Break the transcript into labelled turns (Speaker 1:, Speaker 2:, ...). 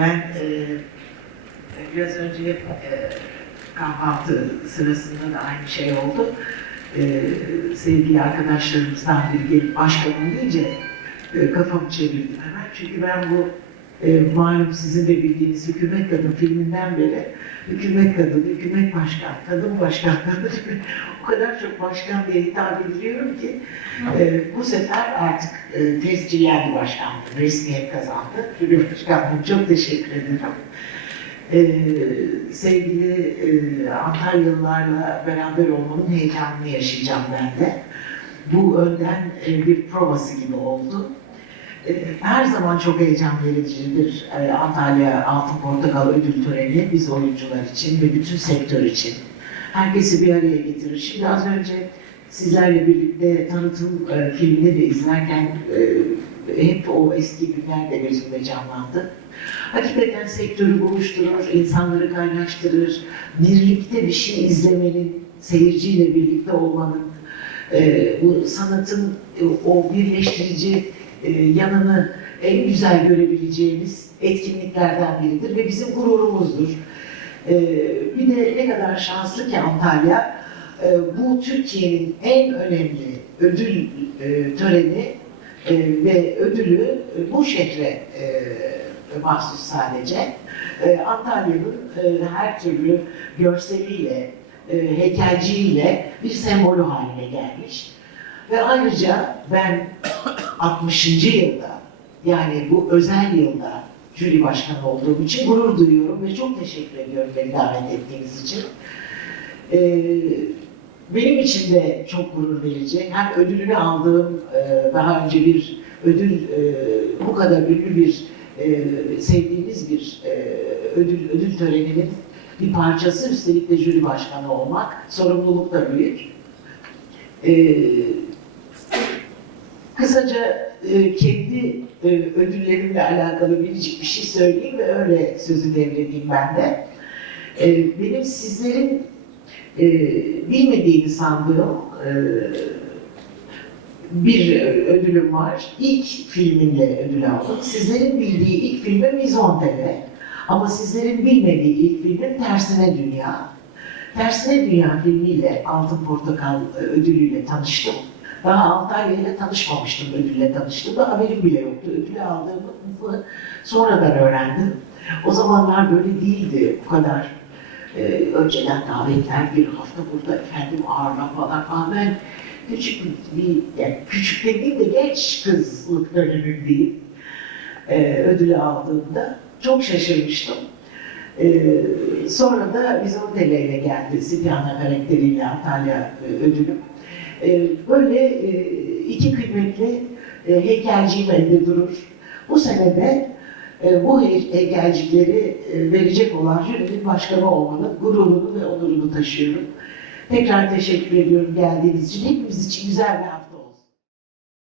Speaker 1: Ben e, biraz önce e, kahvaltı sırasında da aynı şey oldu. E, sevgili arkadaşlarımızdan biri gelip başkanım deyince e, kafamı çevirdim hemen. Çünkü ben bu e, malum sizin de bildiğiniz Hükümet Kadın filminden beri hükümet kadını, hükümet başkan, kadın başkan, kadın o kadar çok başkan diye hitap ediliyorum ki e, bu sefer artık e, tescillendi başkanlığı, resmiyet kazandı. Cumhurbaşkanlığım çok teşekkür ederim. E, sevgili e, Antalyalılarla beraber olmanın heyecanını yaşayacağım ben de. Bu önden e, bir provası gibi oldu. E, Her zaman çok heyecan vericidir e, Antalya Altın Portakal Ödül Töreni biz oyuncular için ve bütün sektör için. Herkesi bir araya getirir. Şimdi az önce sizlerle birlikte tanıtım e, filmini de izlerken hep o eski günler de gözümde canlandı. Hakikaten sektörü buluşturur, insanları kaynaştırır, birlikte bir şey izlemenin, seyirciyle birlikte olmanın, bu sanatın o birleştirici yanını en güzel görebileceğimiz etkinliklerden biridir ve bizim gururumuzdur. E, bir de ne kadar şanslı ki Antalya, e, bu Türkiye'nin en önemli ödül e, töreni e, ve ödülü e, bu şehre e, mahsus sadece. E, Antalya'nın e, her türlü görseliyle, e, heykelciyle bir sembolü haline gelmiş. Ve ayrıca ben 60. yılda yani bu özel yılda jüri başkanı olduğum için gurur duyuyorum ve çok teşekkür ediyorum beni davet ettiğiniz için. Ee, benim için de çok gurur verici. Hem ödülünü aldığım e, daha önce bir ödül, e, bu kadar ünlü bir e, sevdiğimiz bir e, ödül, ödül töreninin bir parçası üstelik de jüri başkanı olmak sorumluluk da büyük. Ee, kısaca e, kendi e, ödüllerimle alakalı biricik bir şey söyleyeyim ve öyle sözü devredeyim ben de. E, benim sizlerin e, bilmediğini sandığım e, bir ödülüm var. İlk filmimle ödül aldım. Sizlerin bildiği ilk filmim Vizontele. Ama sizlerin bilmediği ilk filmim Tersine Dünya. Tersine Dünya filmiyle Altın Portakal e, ödülüyle tanıştım. Daha Antalya ile tanışmamıştım ödülle tanıştığımda haberim bile yoktu. Ödülü aldığımı sonradan öğrendim. O zamanlar böyle değildi bu kadar. Ee, önceden davetler bir hafta burada efendim ağırlama falan falan. Ben küçük bir, yani küçük demeyeyim de genç kızlık dönemimdeyim. Ee, ödülü aldığımda çok şaşırmıştım. Ee, sonra da Vizontele ile geldi Sipiana karakteriyle Antalya e, ödülüm. Ee, böyle e, iki kıymetli e, heykelciyim elde durur. Bu sene de e, bu hey- heykelcikleri e, verecek olan jürinin başkanı olmanın gururunu ve onurunu taşıyorum. Tekrar teşekkür ediyorum geldiğiniz için. Hepimiz için güzel bir.